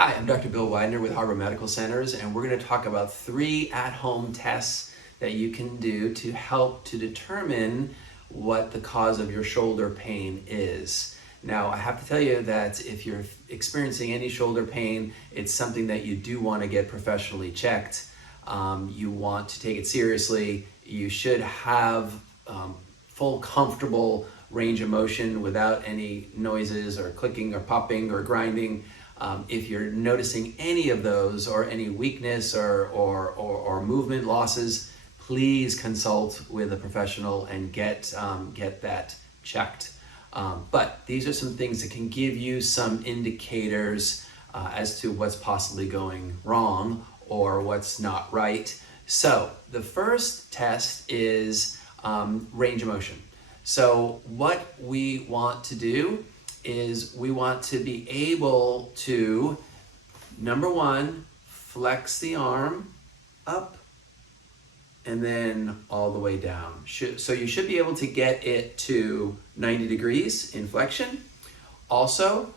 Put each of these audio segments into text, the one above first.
Hi, I'm Dr. Bill Wiedner with Harbour Medical Centers, and we're going to talk about 3 at-home tests that you can do to help to determine what the cause of your shoulder pain is. Now, I have to tell you that if you're experiencing any shoulder pain, it's something that you do want to get professionally checked. You want to take it seriously. You should have full comfortable range of motion without any noises or clicking or popping or grinding. If you're noticing any of those or any weakness or movement losses, please consult with a professional and get that checked. But these are some things that can give you some indicators as to what's possibly going wrong or what's not right. So the first test is range of motion. So what we want to do is we want to be able to, number one, flex the arm up and then all the way down. So you should be able to get it to 90 degrees in flexion. Also,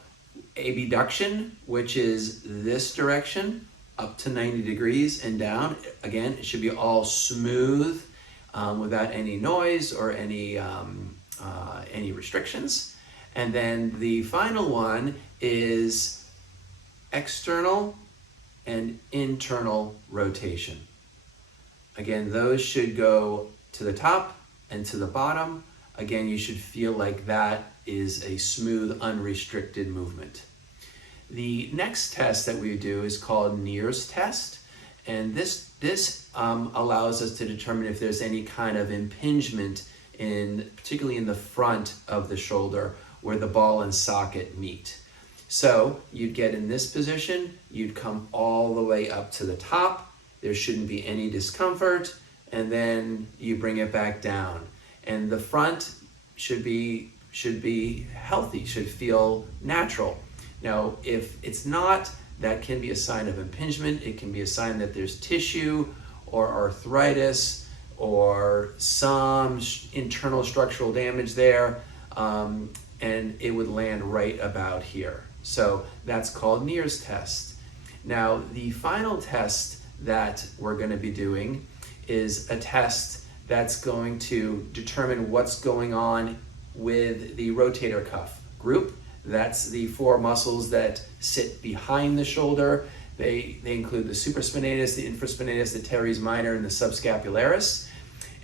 abduction, which is this direction, up to 90 degrees and down. Again, it should be all smooth without any noise or any restrictions. And then the final one is external and internal rotation. Again, those should go to the top and to the bottom. Again, you should feel like that is a smooth, unrestricted movement. The next test that we do is called 𝒔 test. And this allows us to determine if there's any kind of impingement particularly in the front of the shoulder where the ball and socket meet. So you'd get in this position, you'd come all the way up to the top, there shouldn't be any discomfort, and then you bring it back down. And the front should be healthy, should feel natural. Now, if it's not, that can be a sign of impingement. It can be a sign that there's tissue or arthritis or some internal structural damage there, and it would land right about here. So that's called 𝒔 test. Now, the final test that we're going to be doing is a test that's going to determine what's going on with the rotator cuff group. That's the 4 muscles that sit behind the shoulder. They include the supraspinatus, the infraspinatus, the teres minor, and the subscapularis.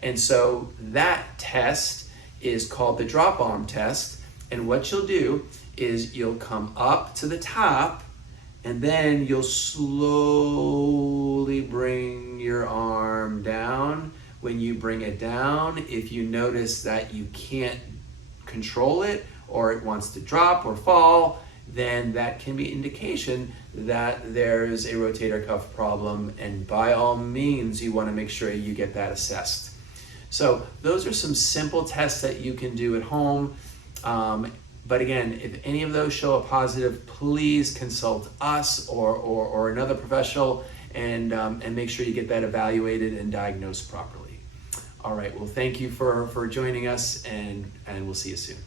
And so that test is called the drop arm test. And what you'll do is you'll come up to the top and then you'll slowly bring your arm down. When you bring it down, if you notice that you can't control it or it wants to drop or fall, then that can be indication that there's a rotator cuff problem, and by all means you want to make sure you get that assessed. So those are some simple tests that you can do at home. But again, if any of those show a positive, please consult us or another professional and make sure you get that evaluated and diagnosed properly. All right, well, thank you for joining us, and we'll see you soon.